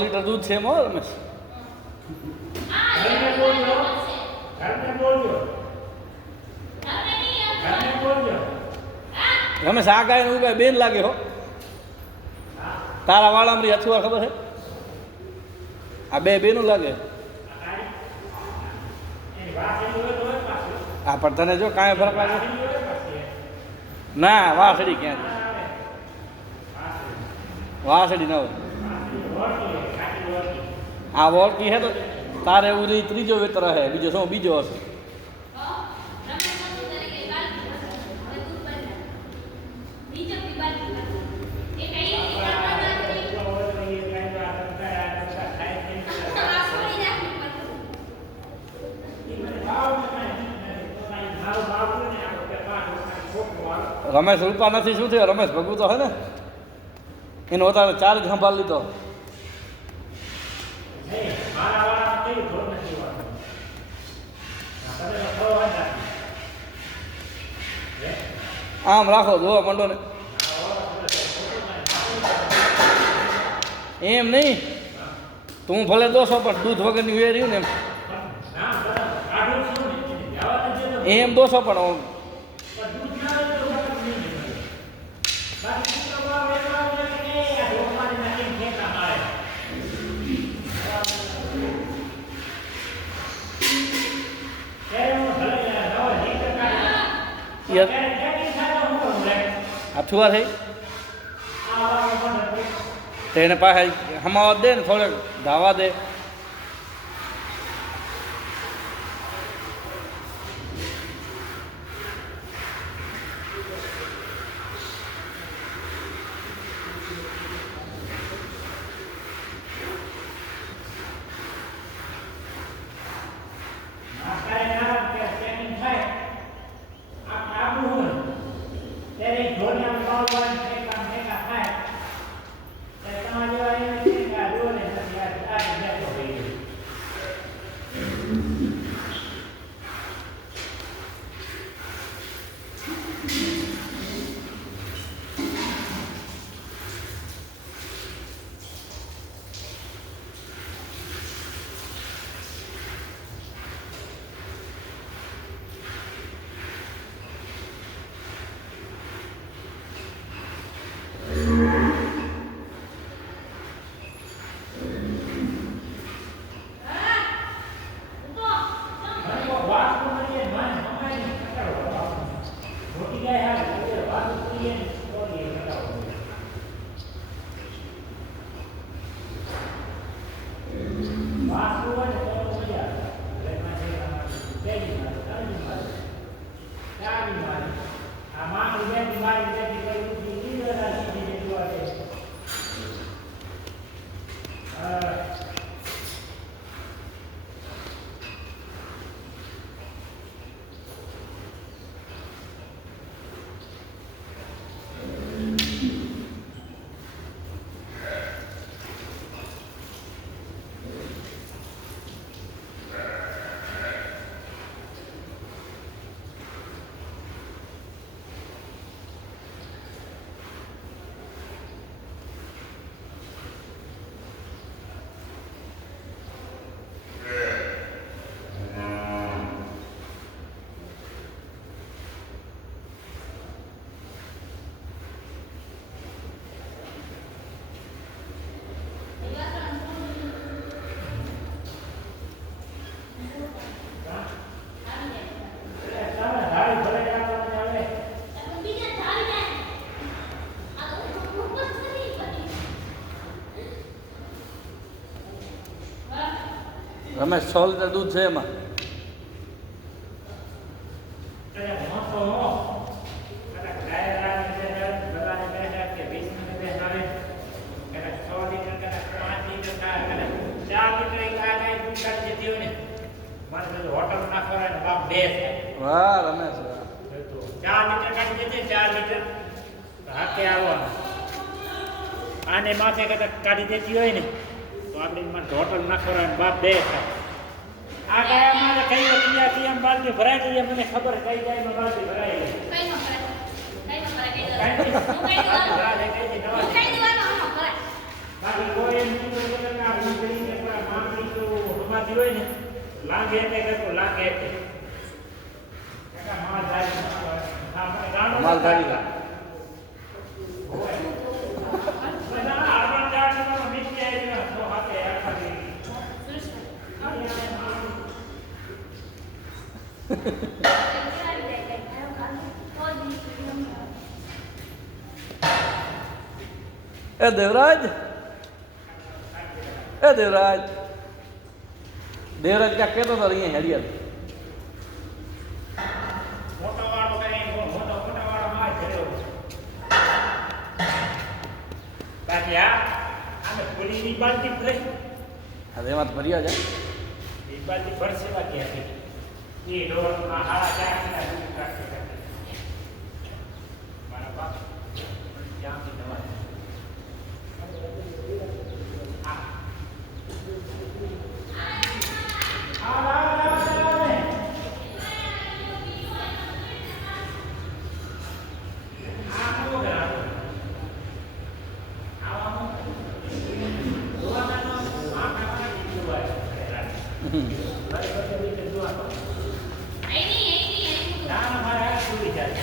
Litre દૂધ છે એમાં રમેશ. રમેશ આ ગાય નું ગાય બેન લાગે હો. તારા વાળામાં અથુઆ ખબર છે? આ બે બેનું લાગે. હા પણ તને જો કાંઈ ફરક લાગે ના? વાસળી ક્યાં વાસળી ના હોય. આ વોળકી હે તો તારે એવું ત્રીજો વેતર હે, બીજો શું બીજો હશે? રમેશ રૂપા નથી શું થયું? રમેશ ભગવું તો હે ને, એનો વધારે ચાર્જ સંભાળ લીધો. આમ રાખો જોવા માંડો ને, એમ નહીં. તું ભલે દોસો પણ દૂધ વગરની વે રહ્યું ને એમ દોસો પણ અથુઆ થઈ તો એને પાસે હમાવત દે ને, થોડેક ધાવા દે. રમેશ 6 લીટર દૂધ છે એમાં. વાહ રમેશ, 4 લીટર કાઢી દેજે. 4 લીટર હાથે આવવાનું. આને માથે કાઢી દેતી હોય ને તો આપણે હોટલ નાખવાનું બાપ બે થાય. આ ગાય અમારે કઈ પિયા બાલટી ભરાઈ દઈએ, મને ખબર કઈ જાય બાલટી ભરાઈ જાય. બાકી કોઈ એમ કીધું કે આ વીજળી ને પેલા માંગણી તો હમાતી હોય ને લાગે એટલે કરતો લાગે એટલે કાકા માલ જાય હા મને ગાણો માલ ગાડી બધા આરબન જાણનો મિક્સ આવી તો હાથે આખા દે એ દેવરાજ દેવરાજ ક્યાં કહેતો હતો અહીંયા હરિયાળ મોટો વાળો કઈ મોટો વાળો માં કર્યો બાકી આને પૂરીની બાલટી ભરે હવે એમાં તો ભર્યા જાય એ બાલટી ભરશે બાકી હતી એ ડોરમાં હાડા 4 કિલા દૂધ કાઢી મારા બાપ ત્યાંથી દવા ના મારા પૂરી જાય